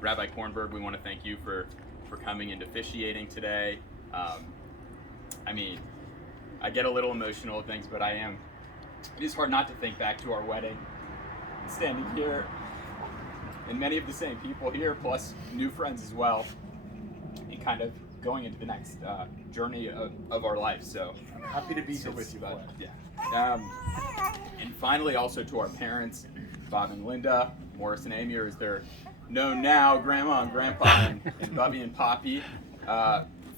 Rabbi Kornberg, we want to thank you for coming and officiating today. I mean, I get a little emotional at things, but it is hard not to think back to our wedding, standing here, and many of the same people here, plus new friends as well, and kind of going into the next journey of our life. So happy to be here with you, bud. Yeah. And finally, also to our parents, Bob and Linda, Morris and Amy, or as they're known now, Grandma and Grandpa, and Bubby and Poppy,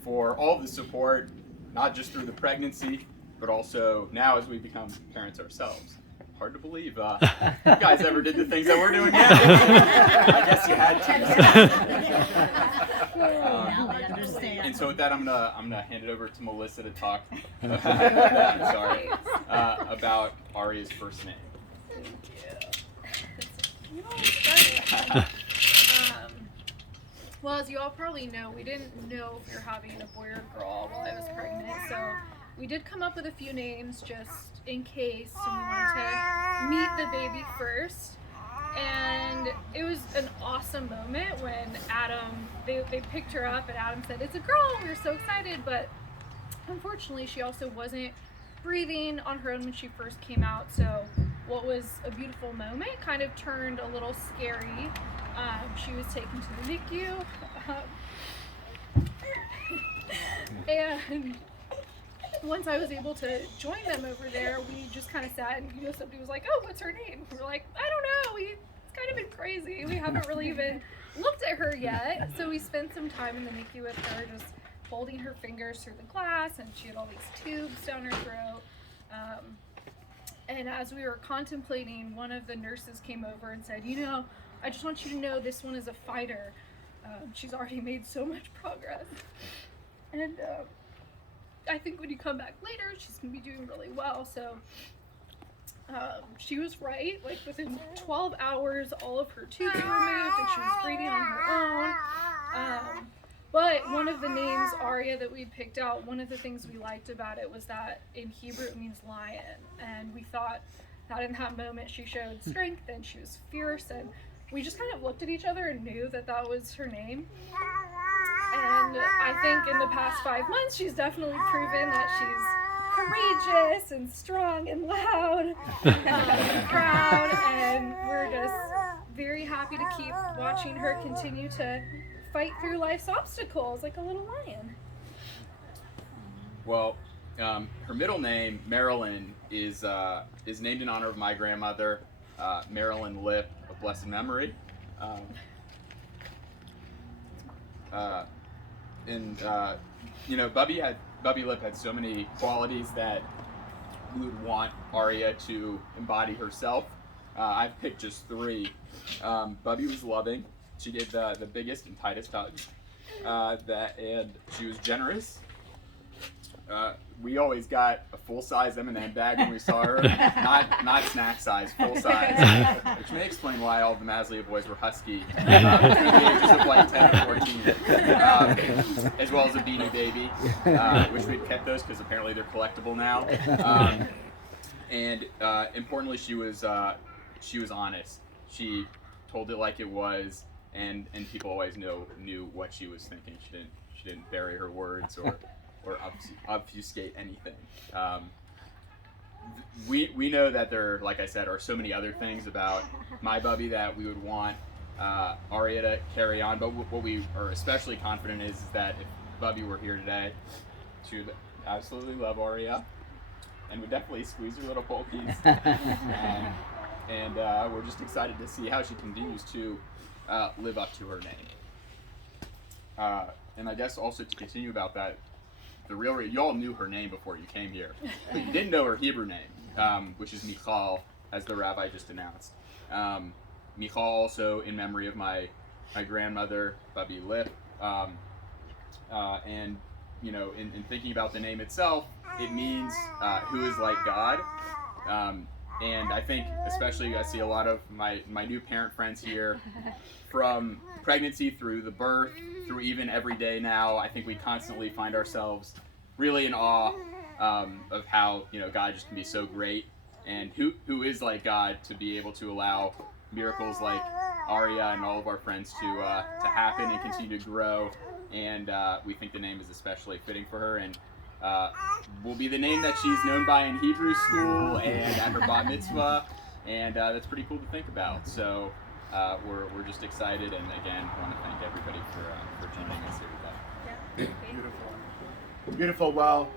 for all the support, not just through the pregnancy, but also now as we become parents ourselves. Hard to believe you guys ever did the things that we're doing now. I guess you had to. Now we understand. And so with that, I'm gonna hand it over to Melissa to talk about Arya's first name. You all started. Well, as you all probably know, we didn't know if we were having a boy or girl while I was pregnant, so we did come up with a few names just in case, and we wanted to meet the baby first. And it was an awesome moment when they picked her up and Adam said, "It's a girl," and we were so excited, but unfortunately she also wasn't breathing on her own when she first came out, so what was a beautiful moment kind of turned a little scary. She was taken to the NICU, and once I was able to join them over there, we just kind of sat and somebody was like, "Oh, what's her name?" We were like, "I don't know, it's kind of been crazy. We haven't really even looked at her yet." So we spent some time in the NICU with her, just holding her fingers through the glass, and she had all these tubes down her throat. And as we were contemplating, one of the nurses came over and said, "I just want you to know this one is a fighter. She's already made so much progress. And I think when you come back later, she's going to be doing really well." So she was right. Like within 12 hours, all of her tubes were removed and she was breathing on her own. But one of the names, Arya, that we picked out, one of the things we liked about it was that in Hebrew it means lion. And we thought that in that moment she showed strength and she was fierce, and we just kind of looked at each other and knew that that was her name. And I think in the past 5 months, she's definitely proven that she's courageous and strong and loud and proud. And we're just very happy to keep watching her continue to fight through life's obstacles like a little lion. Well, her middle name, Marilyn, is named in honor of my grandmother, Marilyn Lip, of blessed memory. Bubby Lip had so many qualities that we would want Arya to embody herself. I've picked just 3. Bubby was loving. She gave the biggest and tightest hugs. And she was generous. We always got a full-size M&M bag when we saw her, not snack size, full size, which may explain why all the Maslia boys were husky, between the ages of like 10 and 14, as well as a Beanie Baby, which we've kept those because apparently they're collectible now. And importantly, she was honest. She told it like it was, and people always knew what she was thinking. She didn't bury her words or obfuscate anything. We know that there, like I said, are so many other things about my Bubby that we would want Arya to carry on, but what we are especially confident is that if Bubby were here today, she would absolutely love Arya and would definitely squeeze her little bulkies. And we're just excited to see how she continues to live up to her name. And I guess also to continue about that, you all knew her name before you came here, but you didn't know her Hebrew name, which is Michal, as the rabbi just announced. Michal also in memory of my grandmother, Bubby Lip. And in thinking about the name itself, it means who is like God. And I think especially I see a lot of my new parent friends here from pregnancy through the birth, through even every day now. I think we constantly find ourselves really in awe of how God just can be so great, and who is like God to be able to allow miracles like Arya and all of our friends to happen and continue to grow. And we think the name is especially fitting for her, and will be the name that she's known by in Hebrew school and at her bat mitzvah, and that's pretty cool to think about. So we're just excited, and again, want to thank everybody for joining us here today. Yeah. Beautiful. Well,